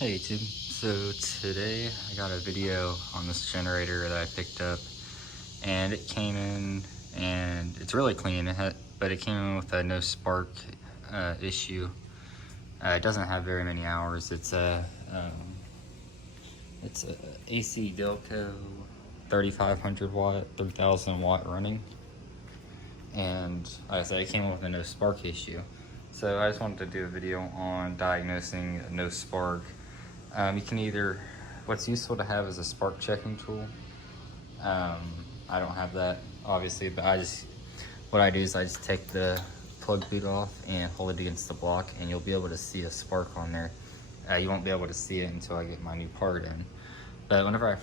Hey YouTube, so today I got a video on this generator that I picked up, and it came in and it's really clean, but it came in with a no spark issue. It doesn't have very many hours. It's a AC Delco 3500 watt 3000 watt running, and like I said, it came in with a no spark issue. So I just wanted to do a video on diagnosing no spark. You can either, what's useful to have is a spark checking tool. I don't have that obviously, but what I do is I just take the plug boot off and hold it against the block, and you'll be able to see a spark on there. You won't be able to see it until I get my new part in. But whenever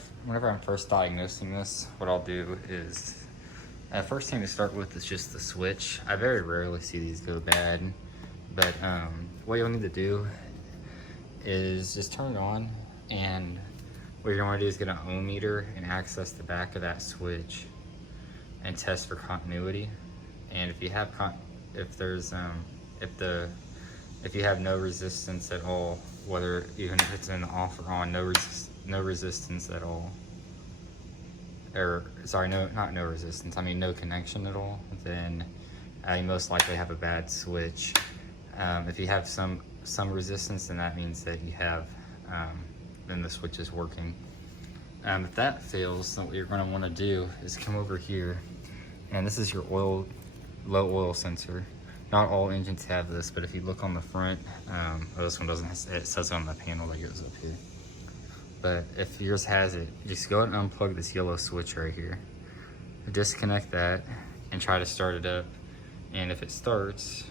I'm first diagnosing this, what I'll do is, first thing to start with is just the switch. I very rarely see these go bad, but what you'll need to do is just turn it on, and what you're going to do is get an ohm meter and access the back of that switch and test for continuity. And if you have if you have no resistance at all, whether even if it's in off or on, no resistance at all, or sorry, not no resistance, I mean no connection at all, then you most likely have a bad switch. If you have some resistance, then that means that you have, then the switch is working. If that fails, then what you're going to want to do is come over here, and this is your low oil sensor. Not all engines have this, but if you look on the front, this one doesn't, it says it on the panel that goes up here. But if yours has it, just go ahead and unplug this yellow switch right here. Disconnect that and try to start it up. And if it starts,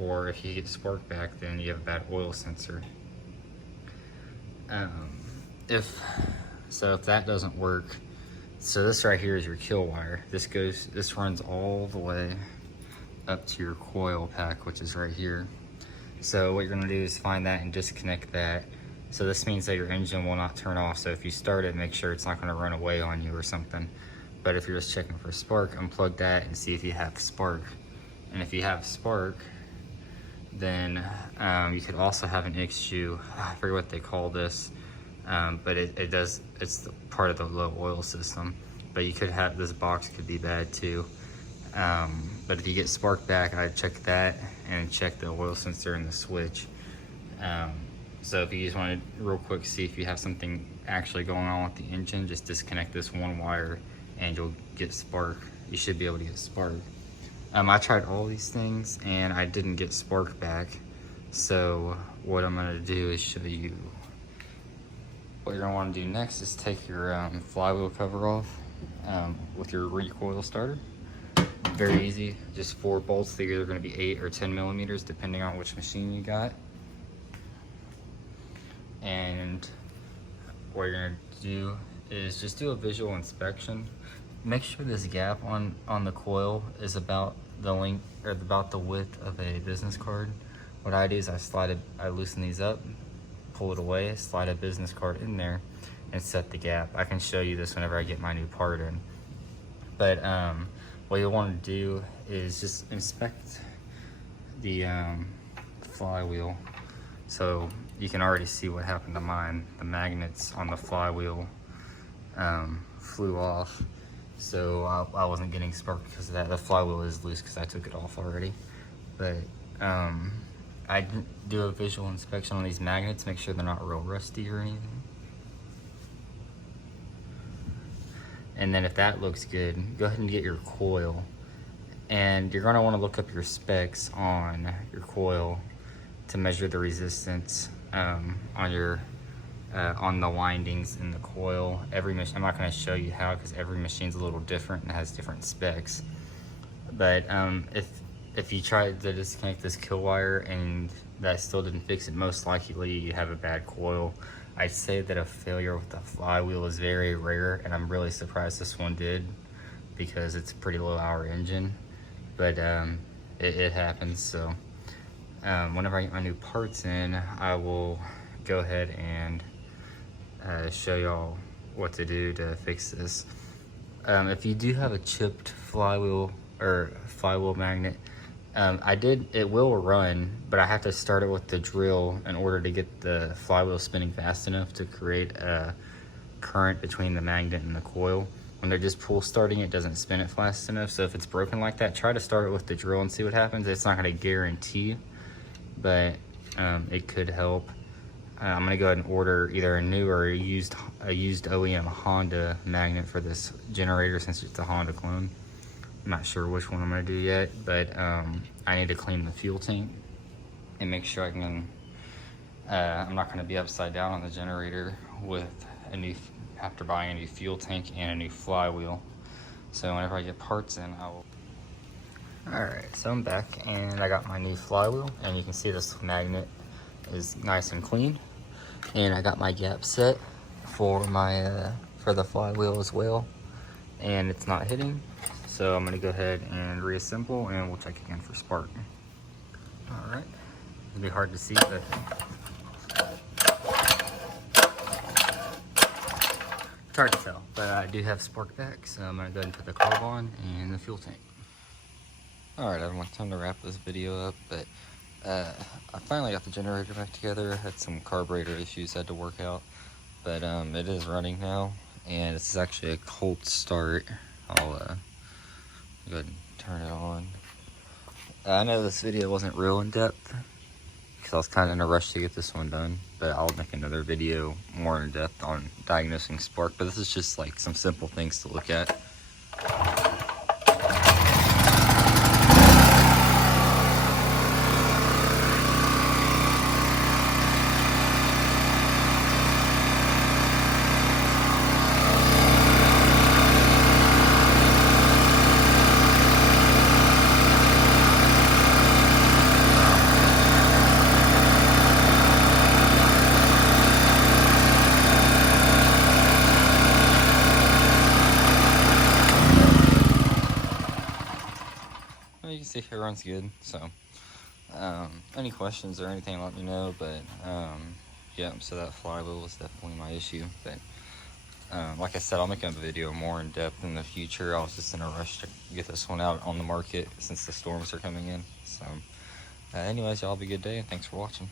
or if you get spark back, then you have a bad oil sensor. If that doesn't work, so this right here is your kill wire. This runs all the way up to your coil pack, which is right here. So what you're gonna do is find that and disconnect that. So this means that your engine will not turn off. So if you start it, make sure it's not gonna run away on you or something. But if you're just checking for spark, unplug that and see if you have spark. And if you have spark, then you could also have an issue. I forget what they call this, but it's part of the low oil system. But you could have, this box could be bad too. But if you get spark back, I'd check that and check the oil sensor and the switch. So if you just want to real quick see if you have something actually going on with the engine, just disconnect this one wire and you'll get spark. You should be able to get spark. I tried all these things and I didn't get spark back. So what I'm gonna do is show you. What you're gonna wanna do next is take your flywheel cover off with your recoil starter. Very easy, just 4 bolts. They're either gonna be 8 or 10 millimeters, depending on which machine you got. And what you're gonna do is just do a visual inspection. Make sure this gap on the coil is about the length, or about the width of a business card. What I do is I loosen these up, pull it away, slide a business card in there, and set the gap. I can show you this whenever I get my new part in. But what you'll want to do is just inspect the flywheel. So you can already see what happened to mine. The magnets on the flywheel flew off. So I wasn't getting spark because of that. The flywheel is loose because I took it off already. But I didn't do a visual inspection on these magnets, make sure they're not real rusty or anything. And then if that looks good, go ahead and get your coil. And you're gonna wanna look up your specs on your coil to measure the resistance on the windings in the coil. Every machine, I'm not going to show you how because every machine's a little different and has different specs. But if you try to disconnect this kill wire and that still didn't fix it, most likely you have a bad coil. I'd say that a failure with the flywheel is very rare, and I'm really surprised this one did because it's a pretty low hour engine. But it happens. So whenever I get my new parts in, I will go ahead and show y'all what to do to fix this. If you do have a chipped flywheel or flywheel magnet, It will run, but I have to start it with the drill in order to get the flywheel spinning fast enough to create a current between the magnet and the coil. When they're just pull starting, it doesn't spin it fast enough. So if it's broken like that, try to start it with the drill and see what happens. It's not going to guarantee, but it could help. I'm gonna go ahead and order either a new or a used OEM Honda magnet for this generator, since it's a Honda clone. I'm not sure which one I'm gonna do yet, but I need to clean the fuel tank and make sure I can. I'm not gonna be upside down on the generator with after buying a new fuel tank and a new flywheel. So whenever I get parts in, I will. Alright, so I'm back and I got my new flywheel, and you can see this magnet is nice and clean. And I got my gap set for my for the flywheel as well, and it's not hitting. So I'm gonna go ahead and reassemble, and we'll check again for spark. Alright, it'll be hard to see, but it's hard to tell. But I do have spark back, so I'm gonna go ahead and put the carb on and the fuel tank. Alright everyone, time to wrap this video up, but I finally got the generator back together. I had some carburetor issues I had to work out, but it is running now, and it's actually a cold start. I'll go ahead and turn it on. I know this video wasn't real in depth because I was kind of in a rush to get this one done, but I'll make another video more in depth on diagnosing spark. But this is just like some simple things to look at. You can see it runs good. So any questions or anything, let me know. But yeah, so that flywheel was definitely my issue. But like I said, I'll make a video more in depth in the future. I was just in a rush to get this one out on the market since the storms are coming in. So anyways, y'all have a good day, and thanks for watching.